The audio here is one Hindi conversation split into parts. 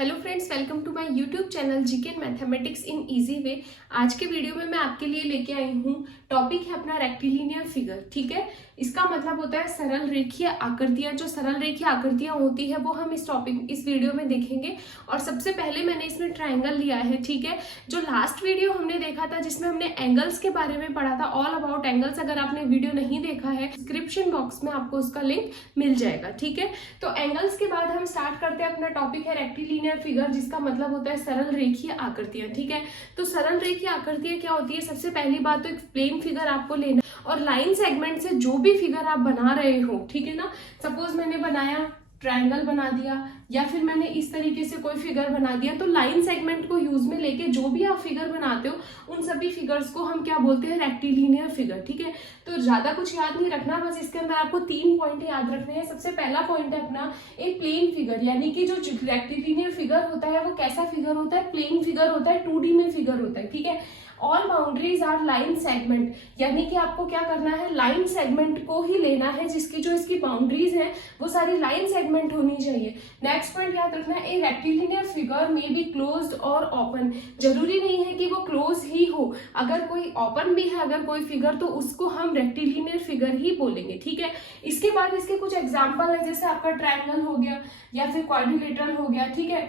Hello friends, welcome to my YouTube channel GK and mathematics in easy way. आज के वीडियो में मैं आपके लिए लेके आई हूँ, टॉपिक है अपना रेक्टिलिनियर फिगर। ठीक है, इसका मतलब होता है सरल रेखीय आकृतियां। जो सरल रेखीय आकृतियां होती है वो हम इस वीडियो में देखेंगे। और सबसे पहले मैंने इसमें ट्रायंगल लिया है। ठीक है, जो लास्ट वीडियो हमने देखा था जिसमें हमने एंगल्स के बारे में पढ़ा था, ऑल अबाउट एंगल्स, अगर आपने वीडियो नहीं देखा है डिस्क्रिप्शन बॉक्स में आपको उसका लिंक मिल जाएगा। ठीक है, तो एंगल्स के बाद हम स्टार्ट करते हैं। अपना टॉपिक है रेक्टिलिनियर फिगर, जिसका मतलब होता है सरल रेखीय आकृतियां। ठीक है, तो सरल रेखीय आकृतियां क्या होती है? सबसे पहली बात तो एक प्लेन फिगर आपको लेना और लाइन सेगमेंट से जो भी फिगर आप बना रहे हो, ठीक है ना। सपोज मैंने बनाया ट्रायंगल बना दिया या फिर मैंने इस तरीके से कोई फिगर बना दिया, तो लाइन सेगमेंट को यूज में लेके जो भी आप फिगर बनाते हो उन सभी फिगर्स को हम क्या बोलते हैं? Rectilinear figure. ठीक है, तो ज्यादा कुछ याद नहीं रखना, बस इसके अंदर आपको 3 पॉइंट याद रखने हैं। सबसे पहला पॉइंट है अपना एक प्लेन फिगर, यानी कि जो रेक्टिलिनियर फिगर होता है वो कैसा फिगर होता है? प्लेन फिगर होता है, 2D में फिगर होता है। ठीक है, all boundaries are line segment, यानी कि आपको क्या करना है? लाइन सेगमेंट को ही लेना है, जिसकी जो इसकी बाउंड्रीज है वो सारी लाइन सेगमेंट होनी चाहिए। नेक्स्ट पॉइंट याद रखना है, ए रेक्टिलिनियर फिगर में बी क्लोज्ड और ओपन। जरूरी नहीं है कि वो क्लोज ही हो, अगर कोई ओपन भी है अगर कोई फिगर, तो उसको हम रेक्टिलिनियर फिगर ही बोलेंगे। ठीक है, इसके बाद इसके कुछ एग्जाम्पल है, जैसे आपका ट्रायंगल हो गया या फिर क्वाड्रिलेटरल हो गया। ठीक है,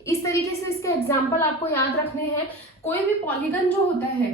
इस तरीके से इसके एग्जाम्पल आपको याद रखने हैं। कोई भी पॉलीगन जो होता है,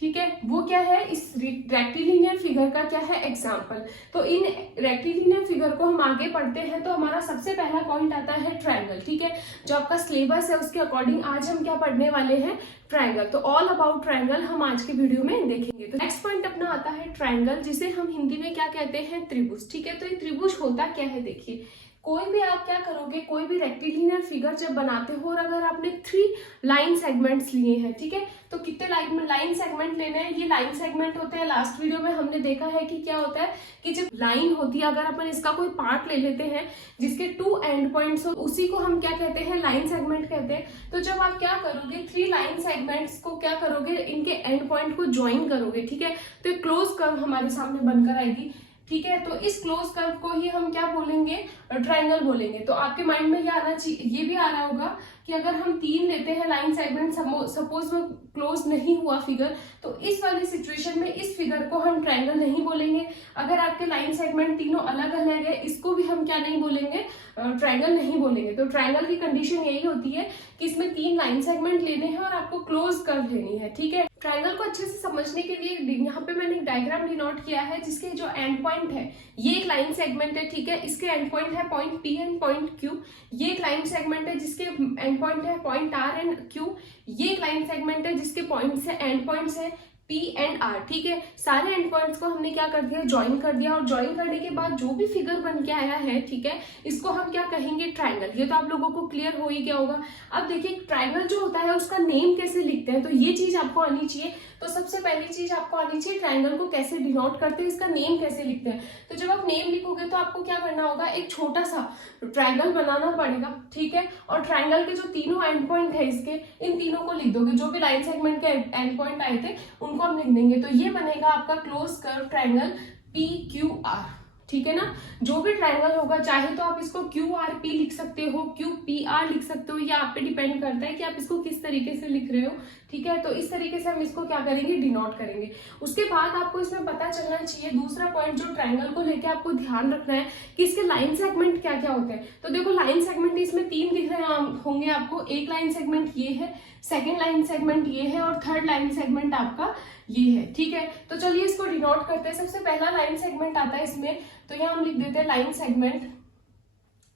ठीक है, वो क्या है? इस रेक्टिलिनियर फिगर का क्या है? एग्जाम्पल। तो इन रेक्टिलिनियर फिगर को हम आगे पढ़ते हैं, तो हमारा सबसे पहला पॉइंट आता है ट्रायंगल। ठीक है, जो आपका सिलेबस है उसके अकॉर्डिंग आज हम क्या पढ़ने वाले हैं? ट्रायंगल। तो ऑल अबाउट ट्रायंगल हम आज के वीडियो में देखेंगे। तो नेक्स्ट पॉइंट अपना आता है ट्रायंगल, जिसे हम हिंदी में क्या कहते हैं? त्रिभुज। ठीक है, तो ये त्रिभुज होता क्या है? देखिए, कोई भी आप क्या करोगे, कोई भी रेक्टिलिनियर फिगर जब बनाते हो और अगर आपने 3 लाइन सेगमेंट्स लिए हैं, ठीक है, तो कितने लाइन सेगमेंट लेने हैं? ये लाइन सेगमेंट होते हैं। लास्ट वीडियो में हमने देखा है कि क्या होता है कि जब लाइन होती है, अगर अपन इसका कोई पार्ट ले लेते हैं जिसके 2 एंड पॉइंट्स हो, उसी को हम क्या कहते हैं? लाइन सेगमेंट कहते हैं। तो जब आप क्या करोगे, 3 लाइन सेगमेंट्स को क्या करोगे? इनके एंड पॉइंट को ज्वाइन करोगे। ठीक है, तो एक क्लोज कर्व हमारे सामने बनकर आएगी। ठीक है, तो इस क्लोज कर्व को ही हम क्या बोलेंगे? ट्रायंगल बोलेंगे। तो आपके माइंड में क्या आना चाहिए? ये भी आ रहा होगा कि अगर हम 3 लेते हैं लाइन सेगमेंट, सपोज वो क्लोज नहीं हुआ फिगर, तो इस वाली सिचुएशन में इस फिगर को हम ट्रायंगल नहीं बोलेंगे। अगर आपके लाइन सेगमेंट तीनों अलग अलग है, इसको भी हम क्या नहीं बोलेंगे? ट्रायंगल नहीं बोलेंगे। तो ट्रायंगल की कंडीशन यही होती है कि इसमें 3 लाइन सेगमेंट लेने हैं और आपको क्लोज कर्व लेनी है। ठीक है, ट्रायंगल को अच्छे से समझने के लिए यहाँ पे मैंने एक डायग्राम डिनोट किया है, जिसके जो एंड पॉइंट है, ये एक लाइन सेगमेंट है। ठीक है, इसके एंड पॉइंट है point P and point Q। ये एक लाइन सेगमेंट है जिसके एंड पॉइंट है पॉइंट R एंड Q। ये एक लाइन सेगमेंट है जिसके पॉइंट्स है एंड पॉइंट्स है P एंड R। ठीक है, सारे एंड पॉइंट्स को हमने क्या कर दिया? ज्वाइन कर दिया। और ज्वाइन करने के बाद जो भी फिगर बन के आया है, ठीक है, इसको हम क्या कहेंगे? ट्रायंगल। ये तो आप लोगों को क्लियर हो ही गया होगा। अब देखिए, ट्रायंगल जो होता है उसका नेम कैसे लिखते हैं, तो ये चीज आपको आनी चाहिए। तो सबसे पहली चीज आपको आनी चाहिए, ट्रायंगल को कैसे डिनोट करते हैं, इसका नेम कैसे लिखते हैं। तो जब आप नेम लिखोगे तो आपको क्या करना होगा? एक छोटा सा ट्रायंगल बनाना पड़ेगा। ठीक है, और ट्रायंगल के जो तीनों एंड पॉइंट है इसके, इन तीनों को लिख दोगे। जो भी लाइन सेगमेंट के एंड पॉइंट आए थे उनको हम लिख देंगे। तो ये बनेगा आपका क्लोज कर्व ट्रायंगल PQR। ठीक है ना, जो भी ट्रायंगल होगा, चाहे तो आप इसको QRP लिख सकते हो, QPR लिख सकते हो, ये आप पे डिपेंड करता है कि आप इसको किस तरीके से लिख रहे हो। ठीक है, तो इस तरीके से हम इसको क्या करेंगे? डिनोट करेंगे। उसके बाद आपको इसमें पता चलना चाहिए दूसरा पॉइंट, जो ट्रायंगल को लेके आपको ध्यान रखना है कि इसके लाइन सेगमेंट क्या क्या होते हैं। तो देखो, लाइन सेगमेंट इसमें 3 दिख रहे होंगे आपको। एक लाइन सेगमेंट ये है, सेकेंड लाइन सेगमेंट ये है और थर्ड लाइन सेगमेंट आपका ये है। ठीक है, तो चलिए इसको डिनोट करते हैं। सबसे पहला लाइन सेगमेंट आता है इसमें, तो यहाँ हम लिख देते हैं लाइन सेगमेंट।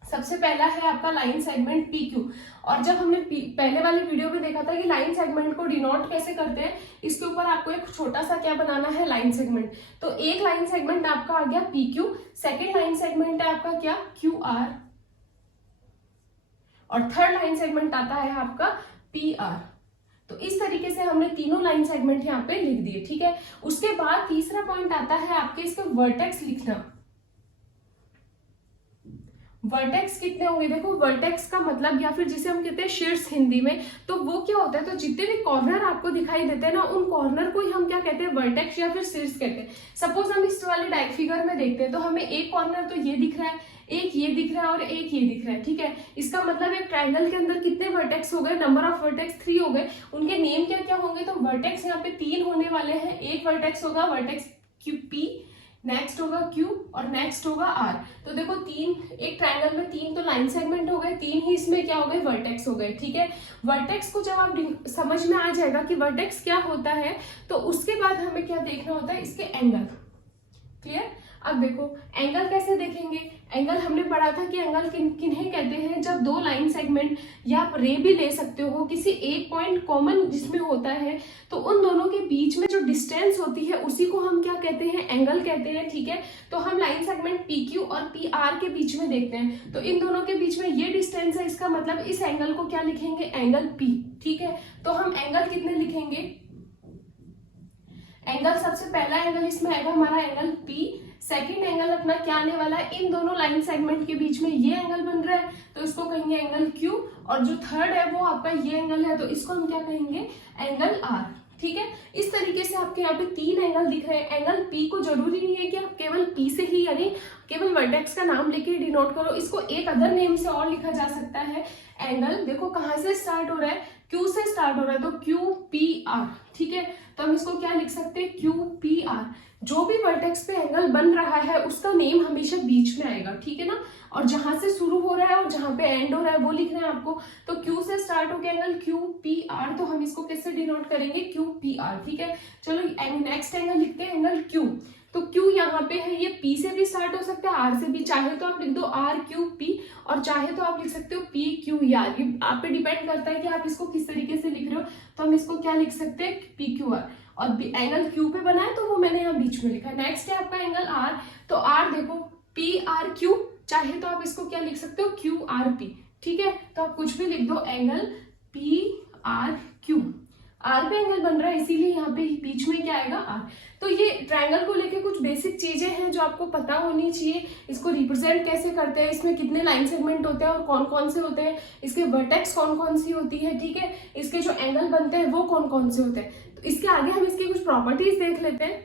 सबसे पहला है आपका लाइन सेगमेंट PQ। और जब हमने पहले वाली वीडियो में देखा था कि लाइन सेगमेंट को डिनोट कैसे करते हैं, इसके ऊपर आपको एक छोटा सा क्या बनाना है? Line segment. तो एक लाइन सेगमेंट आपका आ गया PQ, सेकेंड लाइन सेगमेंट है आपका क्या? QR, और थर्ड लाइन सेगमेंट आता है आपका PR। तो इस तरीके से हमने तीनों लाइन सेगमेंट यहाँ पे लिख दिए। ठीक है, उसके बाद तीसरा पॉइंट आता है आपके इसके वर्टेक्स लिखना। वर्टेक्स कितने होंगे, देखो वर्टेक्स का मतलब या फिर जिसे हम कहते हैं शीर्ष हिंदी में, तो वो क्या होता है, तो जितने भी कॉर्नर आपको दिखाई देते हैं ना, उन कॉर्नर को ही हम क्या कहते हैं, वर्टेक्स या फिर शीर्ष कहते हैं। सपोज हम इस वाले डायक फिगर में देखते हैं तो हमें एक कॉर्नर तो ये दिख रहा है, एक ये दिख रहा है और एक ये दिख रहा है, ठीक है। इसका मतलब एक ट्राइंगल के अंदर कितने वर्टेक्स हो गए, नंबर ऑफ वर्टेक्स 3 हो गए। उनके नेम क्या क्या होंगे, तो वर्टेक्स यहाँ पे 3 होने वाले हैं। एक वर्टेक्स होगा वर्टेक्स P, नेक्स्ट होगा Q और नेक्स्ट होगा R। तो देखो 3, एक ट्राइंगल में 3 तो लाइन सेगमेंट हो गए, 3 ही इसमें क्या हो गए, वर्टेक्स हो गए, ठीक है। वर्टेक्स को जब आप समझ में आ जाएगा कि वर्टेक्स क्या होता है, तो उसके बाद हमें क्या देखना होता है, इसके एंगल। क्लियर। अब देखो एंगल कैसे देखेंगे, एंगल हमने पढ़ा था कि एंगल किन्हें कहते हैं, जब दो लाइन सेगमेंट या आप रे भी ले सकते हो, किसी एक पॉइंट कॉमन जिसमें होता है, तो उन दोनों के बीच में जो डिस्टेंस होती है उसी को हम क्या कहते हैं, एंगल कहते हैं, ठीक है। तो हम लाइन सेगमेंट PQ और PR के बीच में देखते हैं, तो इन दोनों के बीच में ये डिस्टेंस है, इसका मतलब इस एंगल को क्या लिखेंगे, एंगल P, ठीक है। तो हम एंगल कितने लिखेंगे, एंगल सबसे पहला एंगल इसमें आएगा हमारा एंगल P। सेकेंड एंगल अपना क्या आने वाला है, इन दोनों लाइन सेगमेंट के बीच में ये एंगल बन रहा है तो इसको कहेंगे एंगल Q, और जो थर्ड है वो आपका ये एंगल है तो इसको हम क्या कहेंगे, एंगल R, ठीक है। इस तरीके से आपके यहाँ पे 3 एंगल दिख रहे हैं। एंगल P को जरूरी नहीं है कि आप केवल P से ही, यानी केवल वर्टेक्स का नाम लेके डिनोट करो, इसको एक अदर नेम से और लिखा जा सकता है। एंगल देखो कहाँ से स्टार्ट हो रहा है, Q से स्टार्ट हो रहा है तो QPR, ठीक है। तो हम इसको क्या लिख सकते हैं, QPR। जो भी वर्टेक्स पे एंगल बन रहा है उसका नेम हमेशा बीच में आएगा, ठीक है ना, और जहां से शुरू हो रहा है और जहां पे एंड हो रहा है वो लिखना है आपको। तो Q से स्टार्ट होकर एंगल QPR, तो हम इसको कैसे डिनोट करेंगे, QPR, ठीक है। चलो नेक्स्ट एंगल लिखते हैं, एंगल Q। तो Q यहाँ पे है, ये P से भी स्टार्ट हो सकता है, R से भी, चाहे तो आप लिख दो RQP और चाहे तो आप लिख सकते हो PQR, ये आप पे डिपेंड करता है कि आप इसको किस तरीके से लिख रहे हो। तो हम इसको क्या लिख सकते हैं, PQR, और एंगल Q पे बना है तो वो मैंने यहाँ बीच में लिखा। नेक्स्ट है आपका एंगल R, तो R देखो PRQ, चाहे तो आप इसको क्या लिख सकते हो, QRP, ठीक है। तो आप कुछ भी लिख दो, एंगल PRQ, R पे एंगल बन रहा है इसीलिए यहाँ पे बीच में क्या आएगा, R। तो ये ट्रायंगल को लेके कुछ बेसिक चीजें हैं जो आपको पता होनी चाहिए। इसको रिप्रेजेंट कैसे करते हैं, इसमें कितने लाइन सेगमेंट होते हैं और कौन कौन से होते हैं, इसके वर्टेक्स कौन कौन सी होती है, ठीक है, इसके जो एंगल बनते हैं वो कौन कौन से होते हैं। तो इसके आगे हम इसकी कुछ प्रॉपर्टीज देख लेते हैं।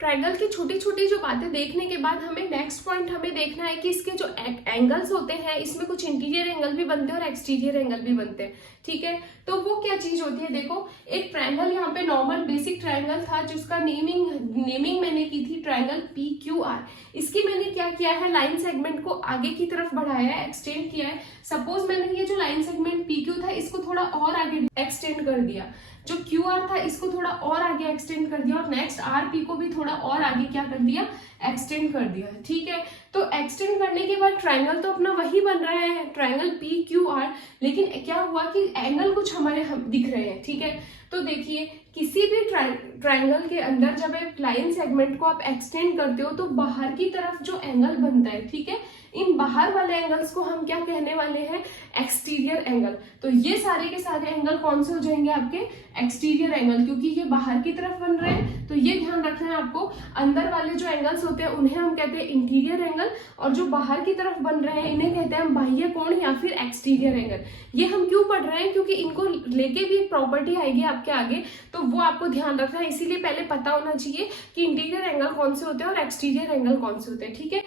ट्रायंगल की छोटी छोटी जो बातें देखने के बाद हमें नेक्स्ट पॉइंट हमें देखना है कि इसके जो एंगल्स होते हैं, इसमें कुछ इंटीरियर एंगल भी बनते हैं और एक्सटीरियर एंगल भी बनते हैं, ठीक है। तो वो क्या चीज होती है, देखो एक ट्रायंगल यहाँ पे नॉर्मल बेसिक ट्रायंगल था जिसका नेमिंग मैंने की थी ट्रायंगल PQR। इसकी मैंने क्या किया है, लाइन सेगमेंट को आगे की तरफ बढ़ाया है, एक्सटेंड किया है। सपोज मैंने ये जो लाइन सेगमेंट PQ था इसको थोड़ा और आगे एक्सटेंड कर दिया, जो QR था इसको थोड़ा और आगे एक्सटेंड कर दिया, और नेक्स्ट RP को भी थोड़ा और आगे क्या कर दिया, एक्सटेंड कर दिया, ठीक है। तो एक्सटेंड करने के बाद ट्रायंगल तो अपना वही बन रहा है, ट्रायंगल PQR, लेकिन क्या हुआ कि एंगल कुछ हमारे दिख रहे हैं, ठीक है। तो देखिए किसी भी ट्रायंगल के अंदर जब एक लाइन सेगमेंट को आप एक्सटेंड करते हो तो बाहर की तरफ जो एंगल बनता है, ठीक है, इन बाहर वाले एंगल्स को हम क्या कहने वाले हैं, एक्सटीरियर एंगल। तो ये सारे के सारे एंगल कौन से हो जाएंगे आपके, एक्सटीरियर एंगल, क्योंकि ये बाहर की तरफ बन रहे हैं। तो ये ध्यान रखना है आपको, अंदर वाले जो एंगल्स होते हैं उन्हें हम कहते हैं इंटीरियर एंगल, और जो बाहर की तरफ बन रहे हैं इन्हें कहते हैं हम बाह्य कोण या फिर एक्सटीरियर एंगल। ये हम क्यों पढ़ रहे हैं, क्योंकि इनको लेके भी प्रॉपर्टी आएगी आपके आगे, तो वो आपको ध्यान रखना है। इसीलिए पहले पता होना चाहिए कि इंटीरियर एंगल कौन से होते हैं और एक्सटीरियर एंगल कौन से होते हैं, ठीक है।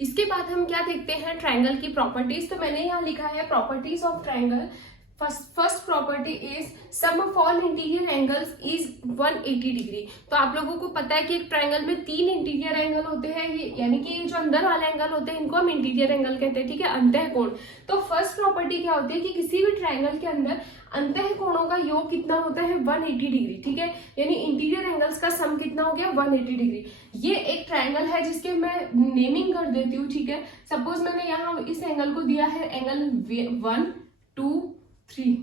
इसके बाद हम क्या देखते हैं, ट्रायंगल की प्रॉपर्टीज। तो मैंने यहाँ लिखा है properties of triangle. First property is sum of all interior angles is 180 degree. तो आप लोगों को पता है कि एक ट्रायंगल में 3 इंटीरियर एंगल होते हैं, ये यानी कि ये जो अंदर वाले एंगल होते हैं इनको हम इंटीरियर एंगल कहते हैं, ठीक है, अंतः कोण। तो फर्स्ट प्रॉपर्टी क्या होती है कि किसी भी ट्रायंगल के अंदर अंतः कोणों का योग कितना होता है, 180 डिग्री, ठीक है, यानी इंटीरियर एंगल्स का सम कितना हो गया, 180 डिग्री। ये एक ट्रायंगल है जिसके मैं नेमिंग कर देती हूँ, ठीक है। सपोज मैंने यहाँ इस एंगल को दिया है एंगल 1, 2, 3,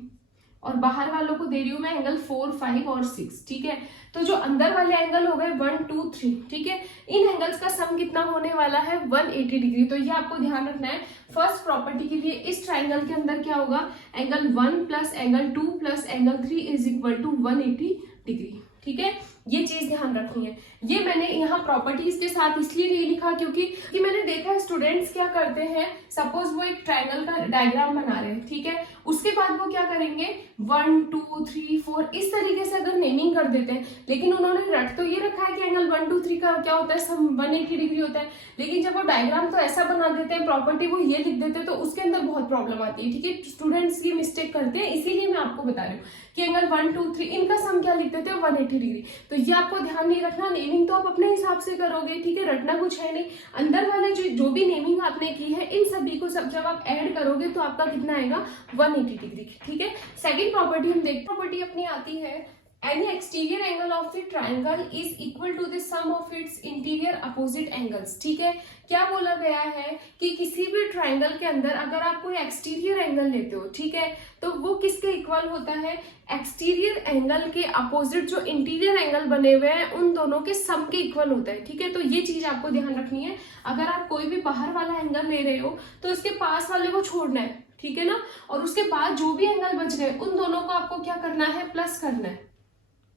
और बाहर वालों को दे रही हूं मैं एंगल 4, 5 और 6, ठीक है। तो जो अंदर वाले एंगल हो गए 1, 2, 3, ठीक है, इन एंगल्स का सम कितना होने वाला है, 180 डिग्री। तो ये आपको ध्यान रखना है। फर्स्ट प्रॉपर्टी के लिए इस ट्रायंगल के अंदर क्या होगा, angle 1 plus angle 2 plus angle 3 is equal to 180 degree, ठीक है। ये चीज ध्यान रखनी है। ये मैंने यहाँ प्रॉपर्टीज के साथ इसलिए नहीं लिखा क्योंकि मैंने देखा है स्टूडेंट्स क्या करते हैं, सपोज वो एक ट्रायंगल का डायग्राम बना रहे हैं, ठीक है, उसके बाद वो क्या करेंगे 1 2 3 4 इस तरीके से अगर नेमिंग कर देते हैं, लेकिन उन्होंने रट तो ये रखा है कि एंगल 1 2 3 का क्या होता है, सम 180 डिग्री होता है, लेकिन जब वो डायग्राम तो ऐसा बना देते हैं, प्रॉपर्टी वो ये लिख देते हैं, तो उसके अंदर बहुत प्रॉब्लम आती है, ठीक है। स्टूडेंट्स ये मिस्टेक करते हैं, इसीलिए मैं आपको बता रही हूँ कि एंगल 1 2 3 इनका सम क्या लिख देते हैं 180 डिग्री। तो ये आपको ध्यान नहीं रखना, नेमिंग तो आप अपने हिसाब से करोगे, ठीक है, रटना कुछ है नहीं। अंदर वाले जो भी नेमिंग आपने की है इन सभी को सब जब आप ऐड करोगे तो आपका कितना आएगा 180 डिग्री, ठीक है। सेकंड प्रॉपर्टी हम देखते हैं, प्रॉपर्टी अपनी आती है any exterior angle of the triangle is equal to the sum of its interior opposite angles, ठीक है। क्या बोला गया है कि किसी भी ट्रायंगल के अंदर अगर आप कोई एक्सटीरियर एंगल लेते हो, ठीक है, तो वो किसके इक्वल होता है, एक्सटीरियर एंगल के अपोजिट जो इंटीरियर एंगल बने हुए हैं उन दोनों के सम के इक्वल होता है, ठीक है। तो ये चीज आपको ध्यान रखनी है, अगर आप कोई भी बाहर वाला एंगल ले रहे हो तो इसके पास वाले को छोड़ना है, ठीक है ना, और उसके बाद जो भी एंगल बच गए उन दोनों को आपको क्या करना है, प्लस करना है,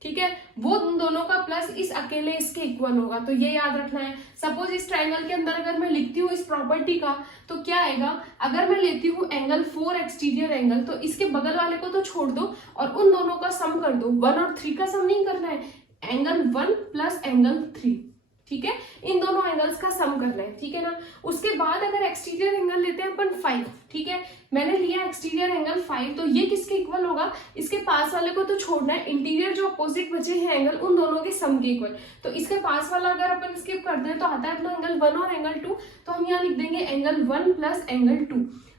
ठीक है। वो उन दोनों का प्लस इस अकेले इसके इक्वल होगा, तो ये याद रखना है। सपोज इस ट्रायंगल के अंदर अगर मैं लिखती हूँ इस प्रॉपर्टी का, तो क्या आएगा, अगर मैं लेती हूँ एंगल 4 एक्सटीरियर एंगल, तो इसके बगल वाले को तो छोड़ दो और उन दोनों का सम कर दो। 1 और 3 का सम नहीं करना है, एंगल 1 प्लस एंगल 3, ठीक है, इन दोनों एंगल्स का सम करना है, ठीक है ना। उसके बाद अगर एक्सटीरियर एंगल लेते हैं अपन 5, ठीक है, मैंने लिया एक्सटीरियर एंगल 5, तो ये किसके इक्वल होगा, इसके पास वाले को तो छोड़ना है, इंटीरियर जो अपोजिट बचे हैं एंगल उन दोनों के सम के इक्वल। तो इसके पास वाला अगर अपन स्किप कर दें तो आता है अपना एंगल 1 और एंगल 2, तो हम यहाँ लिख देंगे एंगल 1 प्लस एंगल 2।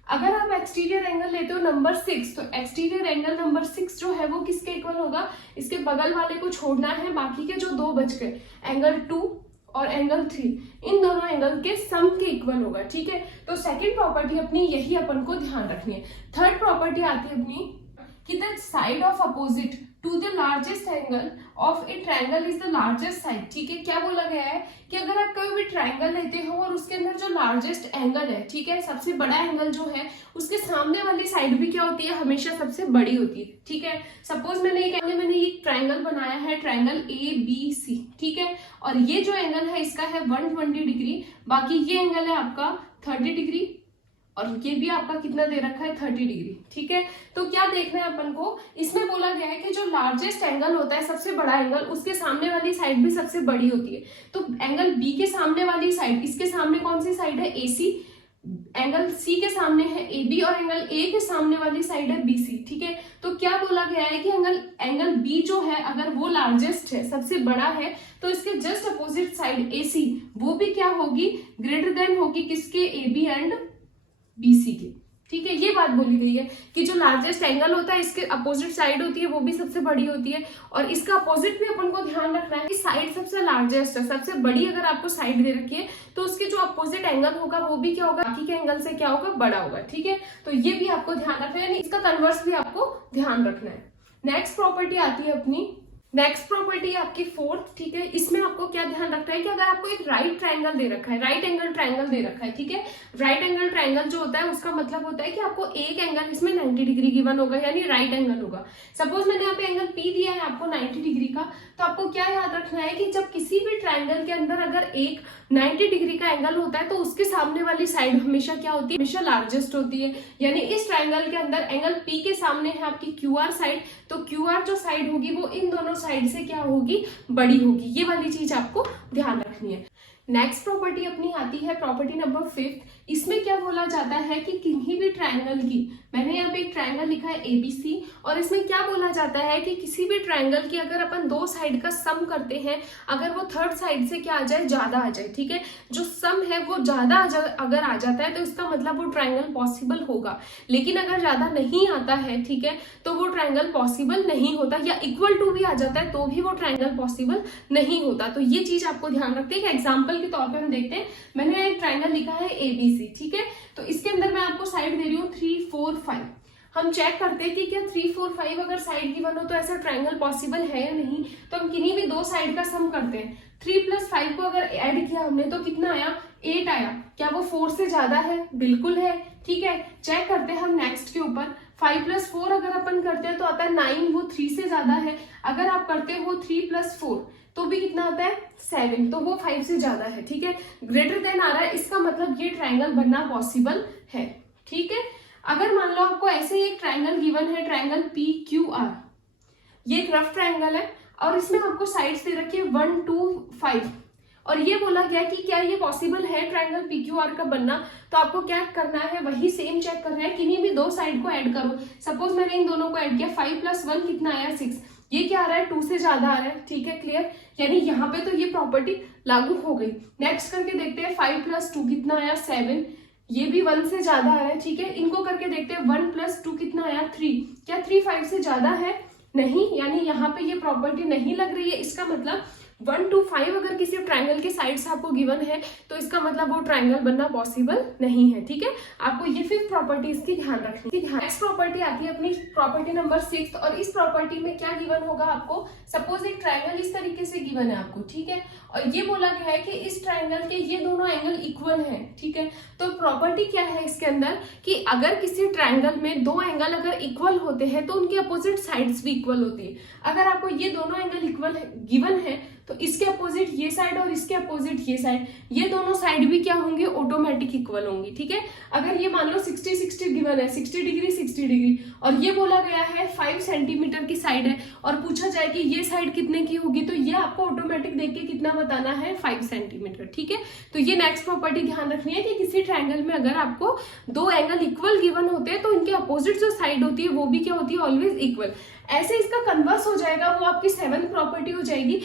अगर आप एक्सटीरियर एंगल लेते हो नंबर 6, तो एक्सटीरियर एंगल नंबर 6 जो है वो किसके इक्वल होगा, इसके बगल वाले को छोड़ना है, बाकी के जो 2 बच गए एंगल 2 और एंगल 3 इन दोनों एंगल के सम के इक्वल होगा, ठीक है। तो सेकंड प्रॉपर्टी अपनी यही अपन को ध्यान रखनी है। थर्ड प्रॉपर्टी आती है अपनी कि the side of opposite to the largest angle of a triangle is the largest side, ठीक है। क्या बोला गया है कि अगर आप कोई भी ट्रायंगल लेते हो और उसके अंदर जो लार्जेस्ट एंगल है, ठीक है, सबसे बड़ा एंगल जो है उसके सामने वाली साइड भी क्या होती है, हमेशा सबसे बड़ी होती है, ठीक है। सपोज मैंने एक ट्रायंगल बनाया है, ट्रायंगल ABC, ठीक है, और ये जो एंगल है इसका है 120 डिग्री, बाकी ये एंगल है आपका 30 डिग्री और ये भी आपका कितना दे रखा है 30 डिग्री, ठीक है। तो क्या देखना है अपन को, इसमें बोला गया है कि जो लार्जेस्ट एंगल होता है, सबसे बड़ा एंगल, उसके सामने वाली साइड भी सबसे बड़ी होती है। तो एंगल B के सामने वाली साइड, इसके सामने कौन सी साइड है, AC, एंगल C के सामने है AB और एंगल A के सामने वाली साइड है BC, ठीक है। तो क्या बोला गया है कि एंगल B जो है अगर वो लार्जेस्ट है, सबसे बड़ा है, तो इसके जस्ट अपोजिट साइड AC वो भी क्या होगी, ग्रेटर देन होगी किसके, AB एंड BC के, ठीक है। ये बात बोली गई है कि जो लार्जेस्ट एंगल होता है इसके अपोजिट साइड होती है वो भी सबसे बड़ी होती है, और इसका अपोजिट भी अपन को ध्यान रखना है कि साइड सबसे लार्जेस्ट है, सबसे बड़ी अगर आपको साइड दे रखी है तो उसके जो अपोजिट एंगल होगा वो भी क्या होगा, बाकी के एंगल से क्या होगा, बड़ा होगा, ठीक है। तो ये भी आपको ध्यान रखना है, इसका कन्वर्स भी आपको ध्यान रखना है। नेक्स्ट प्रॉपर्टी आती है अपनी, नेक्स्ट प्रॉपर्टी आपकी फोर्थ, ठीक है। इसमें आपको क्या ध्यान रखना है कि अगर आपको एक राइट ट्रायंगल दे रखा है, राइट एंगल ट्रायंगल दे रखा है, ठीक है, राइट एंगल ट्रायंगल जो होता है उसका मतलब होता है कि आपको एक एंगल इसमें 90 डिग्री गिवन होगा, यानी राइट एंगल होगा। सपोज मैंने यहाँ पे एंगल P दिया है आपको 90 डिग्री का, तो आपको क्या याद रखना है कि जब किसी भी ट्रायंगल के अंदर अगर एक 90 डिग्री का एंगल होता है तो उसके सामने वाली साइड हमेशा क्या होती है, हमेशा लार्जेस्ट होती है। यानी इस ट्रायंगल के अंदर एंगल P के सामने है आपकी QR साइड, तो QR जो साइड होगी वो इन दोनों साइड से क्या होगी, बड़ी होगी। ये वाली चीज आपको ध्यान रखनी है। नेक्स्ट प्रॉपर्टी अपनी आती है प्रॉपर्टी नंबर 5। इसमें क्या बोला जाता है कि किन्हीं भी ट्रायंगल की, मैंने यहाँ पे एक ट्रायंगल लिखा है ABC, और इसमें क्या बोला जाता है कि किसी भी ट्रायंगल की अगर अपन 2 साइड का सम करते हैं, अगर वो थर्ड साइड से क्या आ जाए, ज्यादा आ जाए, ठीक है, जो सम है वो ज्यादा अगर आ जाता है तो इसका मतलब वो ट्रायंगल पॉसिबल होगा। लेकिन अगर ज्यादा नहीं आता है, ठीक है, तो वो ट्रायंगल पॉसिबल नहीं होता, या इक्वल टू भी आ जाता है तो भी वो ट्रायंगल पॉसिबल नहीं होता। तो ये चीज आपको ध्यान रखते हैं। एग्जाम्पल के तौर पर हम देखते हैं, मैंने एक ट्रायंगल लिखा है ABC, ठीक है, तो इसके अंदर मैं आपको साइड दे रही हूँ 3 4 5। हम चेक करते हैं कि क्या 3 4 5 अगर साइड गिवन हो तो ऐसा ट्रायंगल पॉसिबल है या नहीं। तो हम किन्हीं भी 2 साइड का सम करते हैं, 3 + 5 को अगर ऐड किया हमने तो कितना आया, 8 आया। क्या वो 4 से ज्यादा है, बिल्कुल है, ठीक है। चेक करते हैं हम नेक्स्ट के ऊपर, 5 + 4 अगर अपन करते हैं तो आता है 9, वो 3 से ज्यादा है। अगर आप करते हो 3 + 4 तो भी कितना आता है 7, तो वो 5 से ज्यादा है। ठीक है, ग्रेटर देन आ रहा है, इसका मतलब ये ट्राइंगल बनना पॉसिबल है। ठीक है, अगर मान लो आपको ऐसे ही एक ट्राइंगल गिवन है, ट्राइंगल PQR, ये एक रफ ट्राइंगल है और इसमें आपको साइड्स दे रखी है 1, 2, 5 और ये बोला गया कि क्या ये पॉसिबल है ट्राइंगल PQR का बनना। तो आपको क्या करना है, वही सेम चेक करना है, किन्हीं भी दो साइड को ऐड करो। सपोज मैंने इन दोनों को ऐड किया, 5 + 1 कितना आया 6, ये क्या आ रहा है 2 से ज्यादा आ रहा है। ठीक है, क्लियर, यानी यहाँ पे तो ये प्रॉपर्टी लागू हो गई। नेक्स्ट करके देखते हैं 5 + 2 कितना आया 7, ये भी 1 से ज्यादा आ रहा है। ठीक है, इनको करके देखते हैं 1 + 2 कितना आया 3, क्या 3 5 से ज्यादा है, नहीं, यानी यहाँ पे ये प्रॉपर्टी नहीं लग रही है। इसका मतलब 1 to 5 अगर किसी ट्राइंगल के साइड्स आपको गिवन है तो इसका मतलब वो ट्राइंगल बनना पॉसिबल नहीं है। ठीक है, आपको ये 5th प्रॉपर्टी इसकी ध्यान रखनी है। नेक्स्ट प्रॉपर्टी आती है अपनी प्रॉपर्टी नंबर 6 और इस प्रॉपर्टी में क्या गिवन होगा आपको, सपोज एक ट्राइंगल इस तरीके से गिवन है आपको। ठीक है, और ये बोला गया है कि इस ट्राइंगल के ये दोनों एंगल इक्वल है। ठीक है, तो प्रॉपर्टी क्या है इसके अंदर कि अगर किसी ट्राइंगल में दो एंगल अगर इक्वल होते हैं तो उनकी अपोजिट साइड्स भी इक्वल होती है। अगर आपको ये दोनों एंगल इक्वल गिवन है तो इसके अपोजिट ये साइड और इसके अपोजिट ये साइड, ये दोनों साइड भी क्या होंगे, ऑटोमेटिक इक्वल होंगी। ठीक है, अगर ये मान लो 60-60 गिवन है, 60 डिग्री 60 डिग्री, और ये बोला गया है 5 सेंटीमीटर की साइड है और पूछा जाए कि ये साइड कितने की होगी, तो ये आपको ऑटोमेटिक देख के कितना बताना है 5 सेंटीमीटर। ठीक है, तो ये नेक्स्ट प्रॉपर्टी ध्यान रखनी है कि किसी ट्राइंगल में अगर आपको दो एंगल इक्वल गिवन होते हैं तो इनके अपोजिट जो साइड होती है वो भी क्या होती है, ऑलवेज इक्वल। ऐसे इसका कन्वर्स हो जाएगा, वो आपकी 7th प्रॉपर्टी हो जाएगी।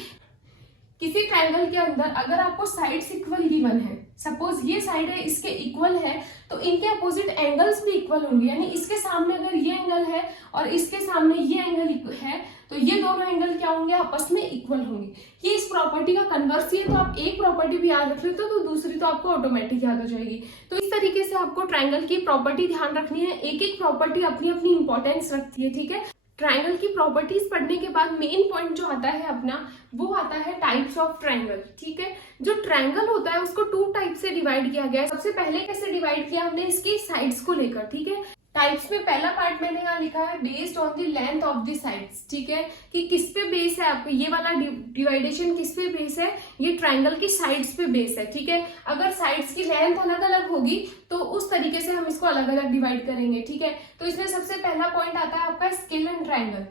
किसी ट्राइंगल के अंदर अगर आपको साइड्स इक्वल गिवन है, सपोज ये साइड है इसके इक्वल है, तो इनके अपोजिट एंगल्स भी इक्वल होंगे। यानी इसके सामने अगर ये एंगल है और इसके सामने ये एंगल है तो ये दोनों एंगल क्या होंगे, आपस में इक्वल होंगे। ये इस प्रॉपर्टी का कन्वर्स ही है। तो आप एक प्रॉपर्टी भी याद रख लेते हो तो दूसरी तो आपको ऑटोमेटिक याद हो जाएगी। तो इस तरीके से आपको ट्राइंगल की प्रॉपर्टी ध्यान रखनी है। एक एक प्रॉपर्टी अपनी अपनी इंपॉर्टेंस रखती है। ठीक है, ट्राइंगल की प्रॉपर्टीज पढ़ने के बाद मेन पॉइंट जो आता है अपना, वो आता है टाइप्स ऑफ ट्राइंगल। ठीक है, जो ट्राइंगल होता है उसको 2 टाइप से डिवाइड किया गया है। सबसे पहले कैसे डिवाइड किया हमने, इसकी साइड्स को लेकर। ठीक है, टाइप्स में पहला पार्ट मैंने यहाँ लिखा है based on the length of the sides. ठीक है, कि किस पे बेस है, आपको ये वाला डिवाइडेशन किस पे बेस है, ये ट्राइंगल की साइड्स पे बेस है। ठीक है, अगर साइड्स की लेंथ अलग अलग होगी तो उस तरीके से हम इसको अलग अलग डिवाइड करेंगे। ठीक है, तो इसमें सबसे पहला पॉइंट आता है आपका स्केलन ट्राइंगल।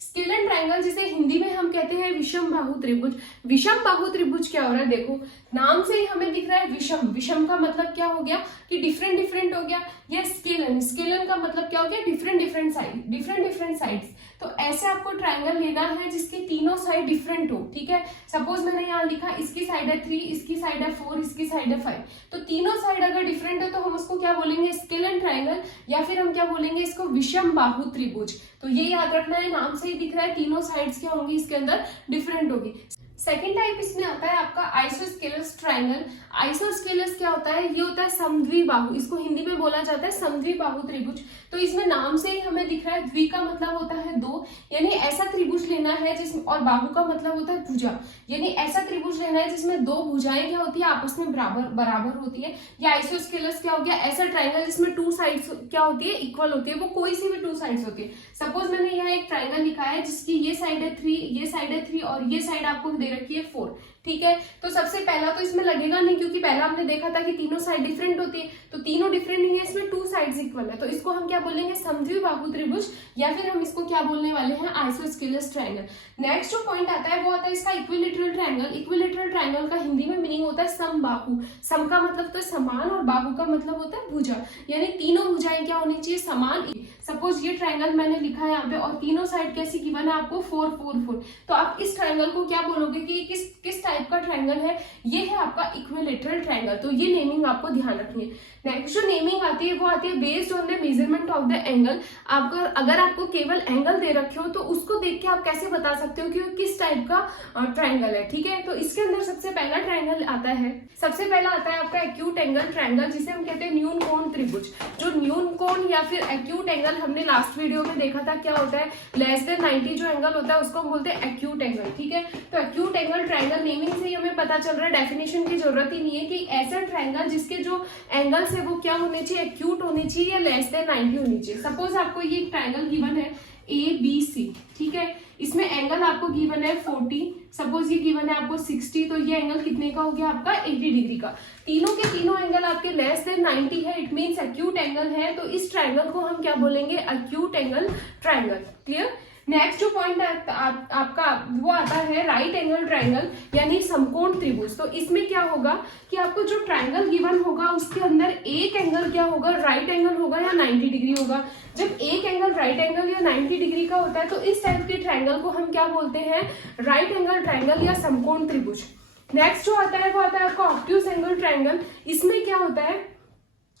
स्केलन ट्राइंगल जिसे हिंदी में हम कहते हैं विषम बाहु त्रिभुज। विषम बाहु त्रिभुज क्या हो रहा है, देखो नाम से ही हमें दिख रहा है विषम। विषम का मतलब क्या हो गया कि डिफरेंट डिफरेंट हो गया। या स्केलन, स्केलन का मतलब क्या हो गया, डिफरेंट डिफरेंट साइड्स। तो ऐसे आपको ट्राइंगल लेना है जिसके तीनों साइड डिफरेंट हो। ठीक है, सपोज मैंने यहाँ लिखा इसकी साइड है 3, इसकी साइड है 4, इसकी साइड है 5, तो तीनों साइड अगर डिफरेंट है तो हम उसको क्या बोलेंगे, स्केलन ट्राइंगल, या फिर हम क्या बोलेंगे इसको, विषम बाहु त्रिभुज। तो ये याद रखना है, नाम से ही दिख रहा है तीनों साइड्स क्या होंगी इसके अंदर, डिफरेंट होगी। सेकेंड टाइप इसमें आता है आपका आइसोस्केलस ट्राइंगल। आइसोस्केलस क्या होता है, ये होता है समद्विबाहु, इसको हिंदी में बोला जाता है समद्विबाहु त्रिभुज। तो इसमें नाम से ही हमें दिख रहा है, द्वि का मतलब होता है दो, यानी ऐसा त्रिभुज लेना है जिसमें, और बाहु का मतलब होता है भुजा, यानी ऐसा त्रिभुज लेना है जिसमें दो भुजाएं क्या होती है, आपस में बराबर होती है। या आइसोस्केलस क्या हो गया, ऐसा ट्राइंगल जिसमें 2 साइड्स क्या होती है, इक्वल होती है, वो कोई सी भी 2 साइड्स होती है। सपोज मैंने यहाँ एक ट्राइंगल लिखा है जिसकी ये साइड है 3, ये साइड है 3 और ये साइड आपको दे रखी है 4। ठीक है, तो सबसे पहला तो इसमें लगेगा नहीं, क्योंकि पहला हमने देखा था कि तीनों साइड डिफरेंट होती है, तो तीनों डिफरेंट नहीं है, इसमें 2 साइड्स इक्वल है, तो इसको हम क्या बोलेंगे, समद्विबाहु त्रिभुज, या फिर हम इसको क्या बोलने वाले हैं, आइसोस्केलस ट्राइंगल। नेक्स्ट जो पॉइंट आता है वो आता है इसका इक्विलेटरल ट्राइंगल। इक्विलेटरल ट्राइंगल का हिंदी में मीनिंग होता है समबाहु। सम का मतलब तो समान और बाहु का मतलब होता है भुजा, यानी तीनों भुजाएं क्या होनी चाहिए, समान। सपोज ये ट्राइंगल मैंने लिखा है यहाँ पे और तीनों साइड कैसी गिवन है आपको, 4 4 4, तो आप इस ट्राइंगल को क्या बोलोगे कि किस टाइप का ट्राइंगल है, ये है आपका इक्विलेटरल ट्राइंगल। तो ये नेमिंग आपको ध्यान रखनी है। नेक्स्ट जो नेमिंग आती है वो आती है based on the measurement of the angle. अगर आपको केवल एंगल दे रखे हो तो उसको देख के आप कैसे बता सकते हो कि वो किस टाइप का ट्राइंगल है। ठीक है, तो इसके अंदर सबसे पहला ट्राइंगल आता है, सबसे पहला आता है आपका एक्यूट एंगल ट्राइंगल, जिसे हम कहते हैं न्यून कोण त्रिभुज। जो न्यून कोण या फिर एक्यूट एंगल हमने लास्ट वीडियो में देखा था, क्या होता है, लेस देन 90 जो एंगल होता है उसको हम बोलते हैं एक्यूट एंगल। ठीक है, तो acute angle triangle naming naming से ही हमें पता चल रहा है, डेफिनेशन की जरूरत ही नहीं है कि ऐसा ट्रायंगल जिसके जो एंगल्स है वो क्या होने चाहिए, एक्यूट होने चाहिए या लेस देन 90 होनी चाहिए। सपोज आपको ये ट्रायंगल गिवन है ABC, ठीक है, इसमें एंगल आपको गिवन है 40, सपोज ये गिवन है आपको 60, तो ये एंगल कितने का हो गया आपका 80 डिग्री का। तीनों के तीनों एंगल आपके लेस देन 90 है, इट मींस एक्यूट एंगल है, तो इस ट्रायंगल को हम क्या बोलेंगे, acute angle triangle. Clear. Next जो पॉइंट आपका वो आता है राइट एंगल ट्रायंगल यानी समकोण त्रिभुज। तो इसमें क्या होगा कि आपको जो ट्रायंगल गिवन होगा उसके अंदर एक एंगल क्या होगा, राइट एंगल होगा या 90 डिग्री होगा। जब एक एंगल राइट एंगल या 90 डिग्री का होता है तो इस टाइप के ट्रायंगल को हम क्या बोलते हैं, राइट एंगल ट्रायंगल या समकोण त्रिभुज। नेक्स्ट जो आता है वो आता है आपका ऑब्ट्यूज एंगल ट्रायंगल। इसमें क्या होता है,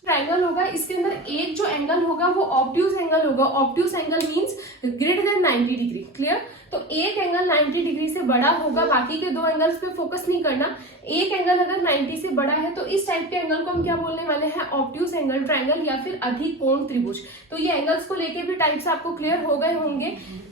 ट्रायंगल होगा, इसके अंदर एक जो एंगल होगा वो ऑब्ट्यूज एंगल होगा। Obtuse angle means greater than 90 degree. Clear. तो एक एंगल 90 डिग्री से बड़ा होगा, बाकी के दो एंगल्स पे फोकस नहीं करना। एक एंगल अगर 90 से बड़ा है तो इस टाइप के एंगल को हम क्या बोलने वाले हैं, ऑब्ट्यूज एंगल ट्रायंगल या फिर अधिक कोण त्रिभुज। तो ये एंगल्स को लेके भी टाइप्स आपको क्लियर हो गए होंगे।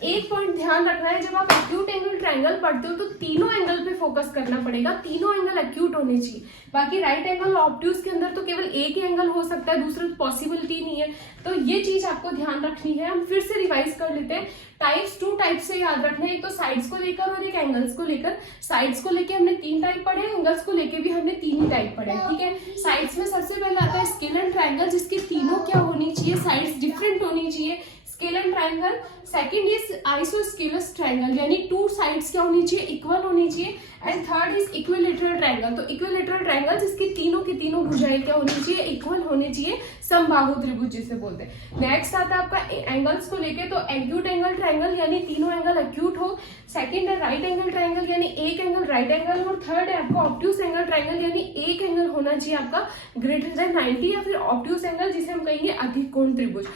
एक पॉइंट ध्यान रखना है, जब आप एक्यूट एंगल ट्रायंगल पढ़ते हो तो तीनों एंगल पे फोकस करना पड़ेगा, तीनों एंगल एक्यूट होने चाहिए। बाकी राइट एंगल ऑब्ट्यूज के अंदर तो केवल एक ही एंगल हो सकता है, दूसरा पॉसिबिलिटी नहीं है। तो ये चीज आपको ध्यान रखनी है। हम फिर से रिवाइज कर लेते हैं। टाइप्स 2 टाइप से याद रखना है, एक तो साइड्स को लेकर और एक एंगल्स को लेकर। साइड्स को लेकर हमने 3 टाइप पढ़े, एंगल्स को लेकर भी हमने 3 ही टाइप पढ़े। ठीक है। साइड्स में सबसे पहले आता है स्केलर ट्रायंगल, जिसके तीनों क्या होनी चाहिए, साइड्स डिफरेंट होनी चाहिए, scalar triangle. Second is isosceles triangle यानी 2 साइड्स क्या होनी चाहिए, इक्वल होनी चाहिए। And third is equilateral triangle. तो इक्विलेटरल ट्रायंगल जिसकी तीनों की तीनों भुजाएं क्या होनी चाहिए, इक्वल होने चाहिए, समबाहु त्रिभुज जिसे बोलते हैं। नेक्स्ट आता है आपका एंगल्स को लेके, तो एक्यूट एंगल ट्रायंगल यानी तीनों एंगल एक्यूट हो। सेकंड है राइट एंगल ट्रायंगल यानी एक एंगल राइट एंगल, और थर्ड है आपका ऑब्ट्यूज एंगल ट्रायंगल यानी एक एंगल होना चाहिए आपका ग्रेटर देन 90 या फिर ऑब्ट्यूज एंगल जिसे हम कहेंगे अधिक कोण त्रिभुज।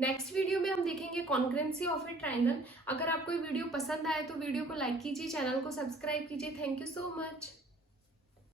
नेक्स्ट वीडियो में हम देखेंगे कॉन्ग्रुएंसी ऑफ ए ट्रायंगल। अगर आपको ये वीडियो पसंद आए तो वीडियो को लाइक कीजिए, चैनल को सब्सक्राइब कीजिए। Thank you so much.